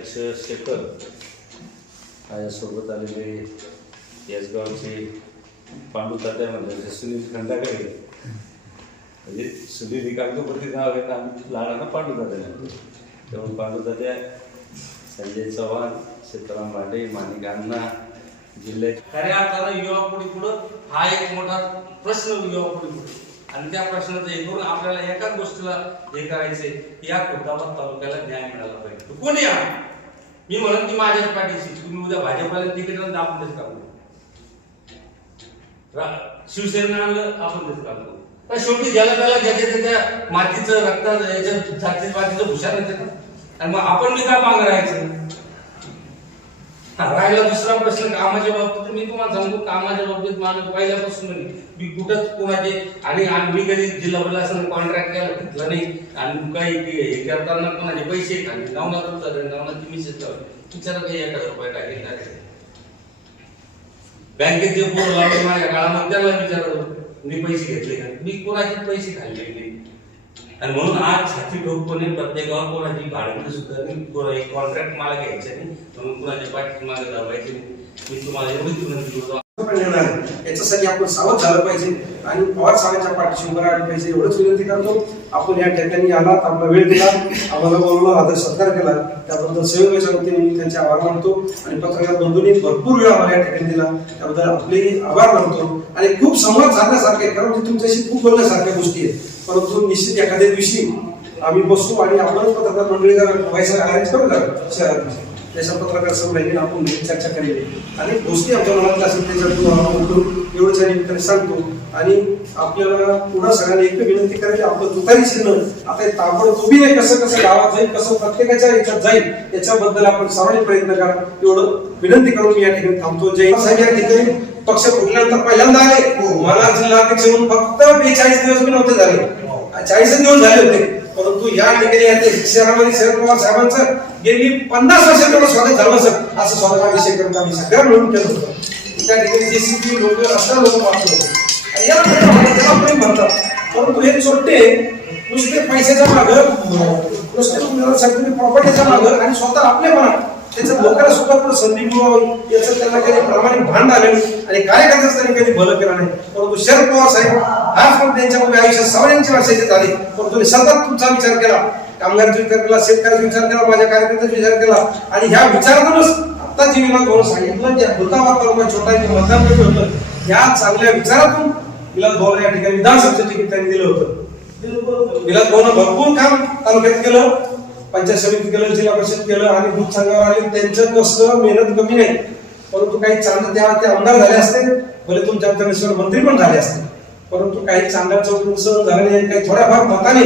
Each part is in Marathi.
अध्यक्ष शेखर माझ्यासोबत आलेले यासगावचे पांडू तात्या म्हणजे सुनील खंडाकडे म्हणजे सुनील ही कागदपत्री नाव आहे आम्ही लहानांना पांडू तात्या म्हणतो. त्यामुळे पांडू तात्या संजय चव्हाण सीताराम भांडे माणिक अण्णा जिल्ह्याचे खऱ्या अर्थानं युवा पुढे पुढं हा एक मोठा प्रश्न युवा पुढे पुढे. आणि त्या प्रश्नाचं हे करून आपल्याला एकाच गोष्टीला हे करायचे या खुर्दाबाद तालुक्याला न्याय मिळाला पाहिजे. कोणी या? मी म्हणत की माझ्या पाठीशी तुम्ही उद्या भाजपला तिकीट दाखवून देत काम शिवसेना आणलं आपण देत काम तर शेवटी ज्याला त्याला ज्याच्या त्याच्या मातीचं रक्ताचं याच्या जातीचं मातीचं भूषण आणि मग आपण मी काय मागं राहायचं? राहिला दुसरा प्रश्न कामाच्या बाबतीत मी तुम्हाला सांगतो कामाच्या बाबतीत माझं पहिल्यापासून नाही. मी कुठंच कोणाचे आणि मी कधी जिल्हा प्रशासन कॉन्ट्रॅक्ट केला घेतला नाही. आणि काही हे करताना कोणाचे पैसे खाल्ले नवनाथ होतं नवनाथची मिसेस लावली विचारा काही एक हजार रुपये टाकेल टाकेल बँकेत जे पोर लावले माझ्या काळामध्ये त्याला विचारलं मी पैसे घेतले का? मी कोणाचे पैसे खाल्ले नाही. आणि म्हणून आज छाती ठोकपणे प्रत्येकावर कोणाची भाडंबरी सुद्धा नाही कोणा एक कॉन्ट्रॅक्ट मला घ्यायचं नाही म्हणून कुणाच्या पाठी मागे दाबायचे मी तुम्हाला एवढीच विनंती करतो. याच्यासाठी आपण सावध झालं पाहिजे आणि पवार साहेबांच्या पाठीशी उभं राहिलं पाहिजे एवढंच विनंती करतो. आपण या ठिकाणी आलात आपला वेळ दिला आम्हाला बोलवलं आदर सत्कार केला त्याबद्दल सहयोगाच्या वतीने मी त्यांचे आभार मानतो. आणि पत्रकार बंधूंनी भरपूर वेळ आम्हाला या ठिकाणी दिला. त्याबद्दल आपले आभार मानतो. आणि खूप संवाद साधण्यासारखे आहे, कारण तुमच्याशी खूप बोलण्यासारख्या गोष्टी आहेत. परंतु निश्चित एखाद्या दिवशी आम्ही बसू आणि आपण पत्रकार मंडळीचा व्हायचा अरेंज करू का? शहरात त्याच्या पत्रकार संमेलनाने आपण चर्चा केलेली आणि गोष्टी आमच्या मनात असेल त्याच्यातून आपण करू एवढंच निमित्ताने सांगतो. आणि आपल्याला पुन्हा सगळ्यांना एक विनंती करायची आपलं दुपारी चिन्ह आता हे तुम्ही कसं कसं गावात जाईल कसं प्रत्येकाच्या याच्यात जाईल याच्याबद्दल आपण सर्वांनी प्रयत्न करा. एवढं विनंती करून मी या ठिकाणी थांबतो. जय साहेब या ठिकाणी पक्ष फुटल्यानंतर पहिल्यांदा आले. हो, मला जिल्हाध्यक्ष म्हणून फक्त बेचाळीस दिवस मी नव्हते झाले. चाळीस दिवस झाले होते. परंतु या ठिकाणी शहरामध्ये शरद पवार साहेबांचं गेली पन्नास वर्ष तेवढं स्वागत झालं सर असं स्वागताभिषेक करून आम्ही सगळ्या मिळून केलं होतं. त्या ठिकाणी जेसीबी लोक असं लोक वाचलो आणि याला म्हणतात, त्याला प्रेम म्हणतात. परंतु हे चोट्टे नुसते पैशाच्या मागं नुसते तुम्ही प्रॉपर्टीच्या मागं आणि स्वतः आपल्या मनात त्याचं लोकांना सुद्धा पण संधी मिळवावी याचं त्यांना काही प्रामाणिक भांड आले आणि कार्यकर्त्याचं त्यांनी कधी भलं केलं नाही. परंतु शरद पवार साहेब हाच पण त्यांच्यामध्ये आयुष्यात सगळ्यांची वर्षाचे आले परंतु तुम्ही सतत तुमचा विचार केला. कामगारांचा विचार केला शेतकऱ्याचा विचार केला माझ्या कार्यकर्त्याचा विचार केला. आणि ह्या विचारातूनच आता जी विलास भाऊ सांगितलं की भूताबाद तालुका छोटा इथे मतदान होतं या चांगल्या विचारातून विलास भवन या ठिकाणी विधानसभेचं तिकीट त्यांनी दिलं होतं. विलास भवन भरपूर काम तालुक्यात केलं. पंचायत समिती केलं जिल्हा परिषद केलं आणि दूध संघावर आले. त्यांचं कसं मेहनत कमी नाही परंतु काही चांगलं त्या ते आमदार झाले असते. भले तुमच्या आमच्याकडे मंत्री पण झाले असते परंतु काही चांगल्या चौक झालं नाही. काही थोड्याफार मताने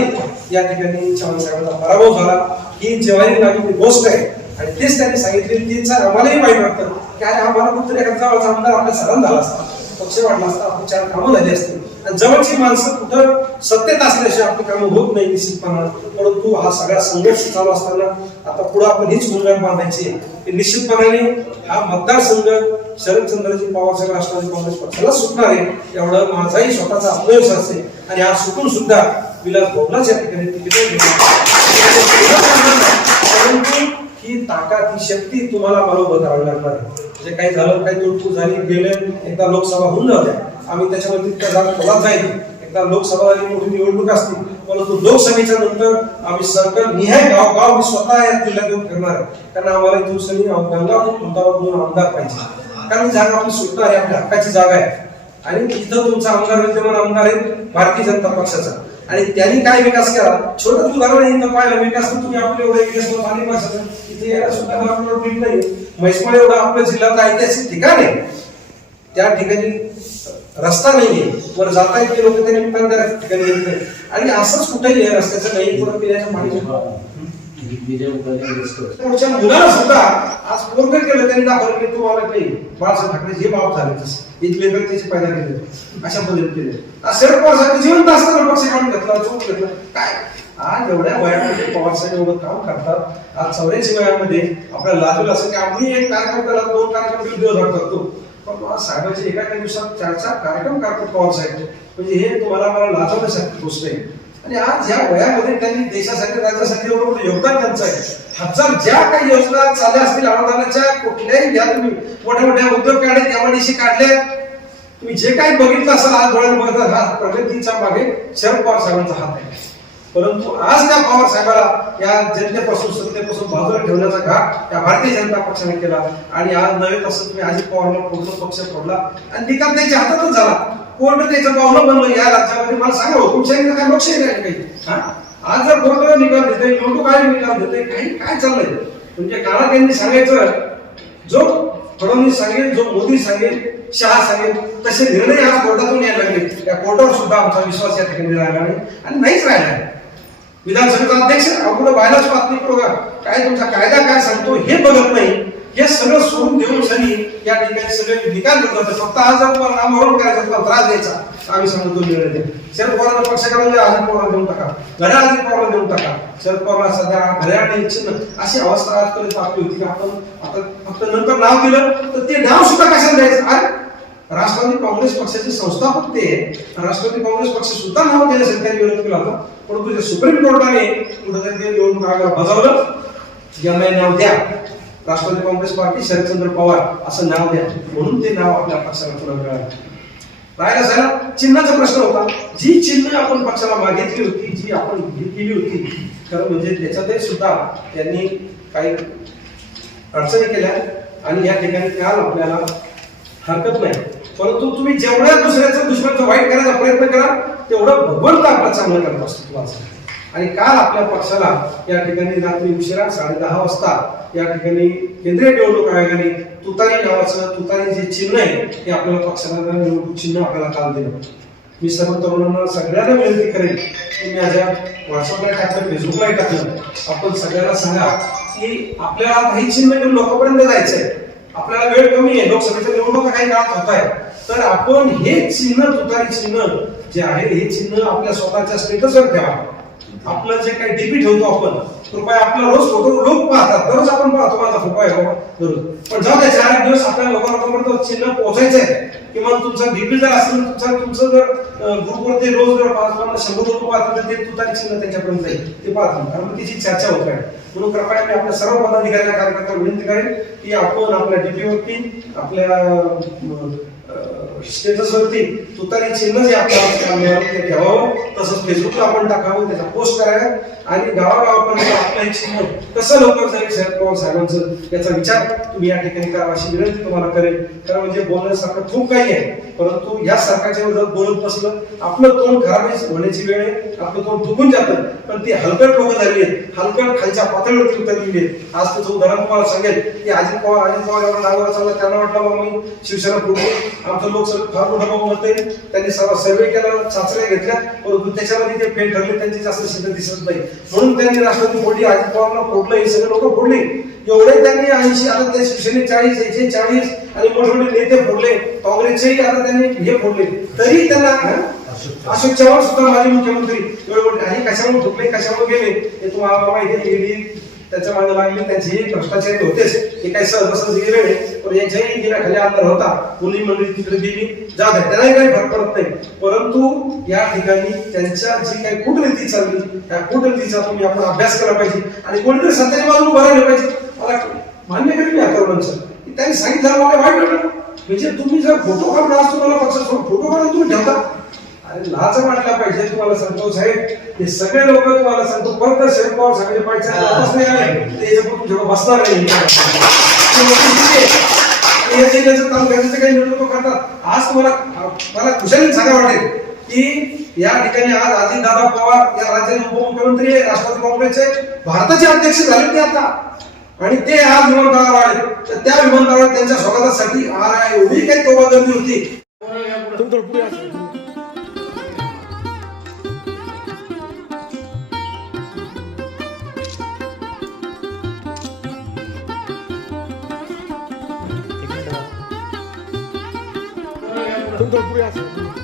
या ठिकाणी चव्हाण साहेबांचा पराभव झाला. ही जेव्हाही लागलेली गोष्ट आहे आणि तेच त्यांनी सांगितले तीच आम्हालाही वाईट वाटतं. की अरे आम्हाला कुठतरी एखादा आमदार आपल्या सदन झाला असता पक्ष वाढला असता आपली चार कामं झाली असती. आणि जवळची माणसं कुठं सत्तेत असल्याशिवाय आपली कामं होत नाही निश्चितपणा परंतु हा सगळा संघर्ष चालू असताना आता पुढे आपण हीच भूमिका बांधायची आहे. निश्चितपणाने हा मतदारसंघ शरदचंद्रजी पवार साहेब राष्ट्रवादी काँग्रेस पक्षाला सुटणार आहे. एवढं माझाही स्वतःचा आत्मविश्वास असेल. आणि हा सुटून सुद्धा विलास भोगलाच या ठिकाणी तिकीट परंतु ही ताकद ही शक्ती तुम्हाला बरोबर करावी लागणार म्हणजे काही झालं काही तुटफूट झाली गेलं एकदा लोकसभा होऊन जाऊ द्या. आम्ही त्याच्यावरती तितक्या जागा खोलात जाईल. एकदा लोकसभा झाली मोठी निवडणूक असतील परंतु लोकसभेच्या नंतर आम्ही सरकार निहाय गाव गाव मी स्वतः या जिल्ह्यात येऊन फिरणार कारण आम्हाला दिवसांनी गंगापूर खुलताबाद दोन आमदार पाहिजे. कारण जागा आपली सुटणार आहे आपल्या हक्काची जागा आहे. आणि तिथं तुमचा आमदार विद्यमान आमदार आहे भारतीय जनता पक्षाचा. आणि त्यांनी काय विकास केला? छोटं उदाहरण आहे इथं पाहिलं विकास तुम्ही आपले एवढे विकास करून आणि इथे सुद्धा आपल्याला नाही म्हैसमाळ एवढं आपल्या जिल्ह्यात ऐतिहासिक ठिकाण आहे. त्या ठिकाणी रस्ता नाहीये. वर जाता येते लोक त्या निमित्ताने त्या ठिकाणी येत नाही. आणि असंच कुठेही आहे रस्त्याचं नाही. पुढे पिण्याच्या पाणी पुढच्या मुलाला सुद्धा आज पोरग केलं त्यांनी दाखवलं की तुम्हाला काही बाळासाहेब ठाकरे हे बाप झाले तसे. इथले त्याचे पैदा केले. अशा पद्धतीने केले. शरद पवार साहेब जिवंत असताना पक्ष काढून घेतला घेतला. काय? आज एवढ्या वयामध्ये पवार साहेब एवढं काम करतात. आज चौऱ्याऐंशी वयामध्ये आपल्याला लाजूला असं की आम्ही एक कार्यक्रम केला दोन कार्यक्रम दिवसभर करतो. पण आज एका दिवसात चार चार कार्यक्रम करतात पवार साहेब. म्हणजे हे तुम्हाला मला लाजवण्यासारखी गोष्ट आहे. आणि आज या वयामध्ये त्यांनी देशासाठी राज्यासाठी एवढं योगदान त्यांचं आहे. हजार ज्या काही योजना चालल्या असतील अनुदानाच्या कुठल्याही घ्या तुम्ही. मोठ्या मोठ्या उद्योग काढले त्यामध्ये काढले तुम्ही जे काही बघितलं असाल आज डोळ्यात बघतात हा प्रगतीच्या मागे शरद पवार साहेबांचा हात आहे. परंतु आज त्या पवार साहेबाला या जनतेपासून सत्तेपासून बाजूला ठेवण्याचा घाट या भारतीय जनता पक्षाने केला. आणि आज नव्हे पासून तुम्ही अजित पवारला फोडलं पक्ष फोडला. आणि निकाल त्याच्या हातातच झाला. कोर्ट त्याचं पावलं बनलं या राज्यामध्ये मला सांगा हो, हुकुमशाही काय लोकशाही नाही काही हा? आज जर कोर्ट निकाल देते निवडणूक आयोग निकाल देते काही काय चाललंय? म्हणजे काळात त्यांनी सांगायचं जो फडणवीस सांगेल जो मोदी सांगेल शहा सांगेल तसे निर्णय आज कोर्टातून यायला लागले. त्या कोर्टावर सुद्धा आमचा विश्वास या ठिकाणी राहिला नाही. आणि नाहीच राहिला. आहे विधानसभेचा अध्यक्ष अवघड व्हायलाच बातमी बघा. काय तुमचा कायदा काय सांगतो हे बघत नाही. हे सगळं सोडून देऊन सनी या ठिकाणी सगळे निकाल करतात. फक्त आज जर तुम्हाला नामवरून करायचं तुम्हाला त्रास द्यायचा. आम्ही सांगतो निर्णय दे शरद पवारांना पक्षाकडे म्हणजे अजित पवार देऊन टाका. घड्या अजित पवार देऊन टाका. शरद पवार सध्या घड्याने चिन्ह. अशी अवस्था आजपर्यंत आपली होती की आपण आता फक्त नंतर नाव दिलं तर ते नाव सुद्धा कशाला द्यायचं? अरे राष्ट्रवादी काँग्रेस पक्षाचे संस्थापक ते राष्ट्रवादी काँग्रेस पक्ष सुद्धा नाव देण्यासाठी सरकारने विरोध केला होता परंतु ते सुप्रीम कोर्टाने कुठेतरी ते निवडणूक आयोगाला बजावलं. यांना नाव द्या. राष्ट्रवादी काँग्रेस पार्टी शरदचंद्र पवार असं नाव द्या. म्हणून ते नाव आपल्या पक्षाला पुन्हा मिळालं. राहिला झाला चिन्हाचा प्रश्न होता. जी चिन्ह आपण पक्षाला मागितली होती जी आपण केली होती खरं म्हणजे त्याच्यातही सुद्धा त्यांनी काही अडचणी केल्या आणि या ठिकाणी काल आपल्याला हरकत नाही. परंतु तुम्ही जेवढ्या दुसऱ्याचं दुश्मनचं वाईट करायचा प्रयत्न करा तेवढं भगवंत आपलं चांगलं करत असतो तुम्हाला. आणि काल आपल्या पक्षाला या ठिकाणी रात्री उशिरा साडे दहा वाजता या ठिकाणी केंद्रीय निवडणूक आयोगाने तुतारी नावाचं तुतारी जे चिन्ह आहे ते आपल्याला पक्षाला निवडणूक चिन्ह आपल्याला काल दिलं. मी सर्व तरुणांना सगळ्यांना विनंती करेन की मी माझ्या व्हॉट्सअपला टाकलं फेसबुकला टाकलं. आपण सगळ्यांना सांगा की आपल्याला काही चिन्ह घेऊन लोकांपर्यंत जायचंय. आपल्याला वेळ कमी आहे. लोकसभेच्या निवडणुका काही काळात होत आहे तर आपण हे चिन्ह तुतारी चिन्ह जे आहे हे चिन्ह आपल्या स्वतःच्या स्टेटसवर ठेवा. आपलं जे काही डीपी ठेवतो आपण कृपया आपला रोज फोटो लोक पाहतात. दररोज आपण पाहतो माझा फोटो आहे बाबा दररोज. पण जाऊ द्या चार एक दिवस आपल्या लोकांपर्यंत चिन्ह पोहोचायचं आहे. किंवा तुमचा डीपी जर असेल तुमचा तुमचं जर ग्रुपवरती रोज जर पाच शंभर लोक पाहतात तर ते तुतारी चिन्ह त्यांच्यापर्यंत जाईल. ते पाहतात. कारण तिची चर्चा होत आहे म्हणून कृपया मी आपल्या सर्व पदाधिकाऱ्यांना कार्यकर्त्यांना विनंती करेन की आपण आपल्या डीपीवरती आपल्या स्टेटसवरती तुतारी चिन्ह जे आपल्याला ठेवावं. तसंच फेसबुकला आपण टाकावं त्याचा पोस्ट कराव्या आणि गावागावापर्यंत आपला एक समोर कसं लवकर जाईल शरद पवार साहेबांचं याचा विचार तुम्ही या ठिकाणी करा अशी विनंती तुम्हाला करेल कारण म्हणजे बोलण्यासारखं खूप काही आहे. परंतु या सरकारच्या जर बोलत बसलं आपलं तोंड खराब होण्याची वेळ आहे. आपलं तोंड दुखून जातं. पण ती हलकट लोक झाली आहेत. हलकट खालच्या पातळीवरती उतरलेली आहेत. आज त्याचं उदाहरण तुम्हाला सांगेल की अजित पवार अजित पवार एवढा नागोरा चालला त्यांना वाटलं बाबा मी शिवसेना फुटबॉल आमचं लोकसभा फार मोठा भाऊ म्हणते त्यांनी सर्व सर्वे केला चाचण्या घेतल्या. परंतु त्याच्यामध्ये ते फेल ठरले त्यांची जास्त सिद्ध दिसत नाही. म्हणून त्यांनी राष्ट्रवादी फोडली अजित पवारला फोडलं हे सगळे लोक फोडले. एवढे त्यांनी ऐंशी आता ते शिवसेने चाळीस एकशे चाळीस आणि मोठमोठे नेते फोडले. काँग्रेसचेही आता त्यांनी हे फोडले. तरी त्यांना? अशोक चव्हाण. सुद्धा माजी मुख्यमंत्री. आणि कशामुळे फुटले कशामुळे गेले हे तुम्हाला माहिती आहे ईडी त्याच्यामागे लागले त्यांचे भ्रष्टाचारी होतेच हे काही सहज सहज गेले नाही पण यांच्याही गेल्या खाली होता. कोणी मंडळी तिकडे गेली. जात आहे त्यालाही काही फरक पडत नाही. परंतु या ठिकाणी त्यांच्या जी काही कूटनीती चालली त्या कूटनीतीचा तुम्ही आपण अभ्यास केला पाहिजे. आणि कोणीतरी सत्याच्या बाजूने उभं राहिलं पाहिजे. मला मान्य करेल या तरुणांचं. की त्यांनी सांगितलं मला वाईट वाटलं. म्हणजे तुम्ही जर फोटो काढला असतो तुम्हाला पक्ष फोटो काढून तुम्ही ठेवता. लाज वाटला पाहिजे तुम्हाला सांगतो साहेब हे सगळे लोक तुम्हाला सांगतो परत शरद पवार साहेब पाहिजे नाही आले ते याच्यापुढे जेव्हा बसणार नाही काम करायचं काही निवडणूक करतात. आज तुम्हाला मला कुशाली सांगा वाटेल की या ठिकाणी आज अजितदादा पवार या राज्याचे उपमुख्यमंत्री आहे, राष्ट्रवादी काँग्रेसचे. भारताचे अध्यक्ष झाले ते आता. आणि ते आज विमानतळावर आले. तर त्या विमानतळावर त्यांच्या स्वागतासाठी आ- एवढी काही तोबा गर्दी होती ঘুরে আসো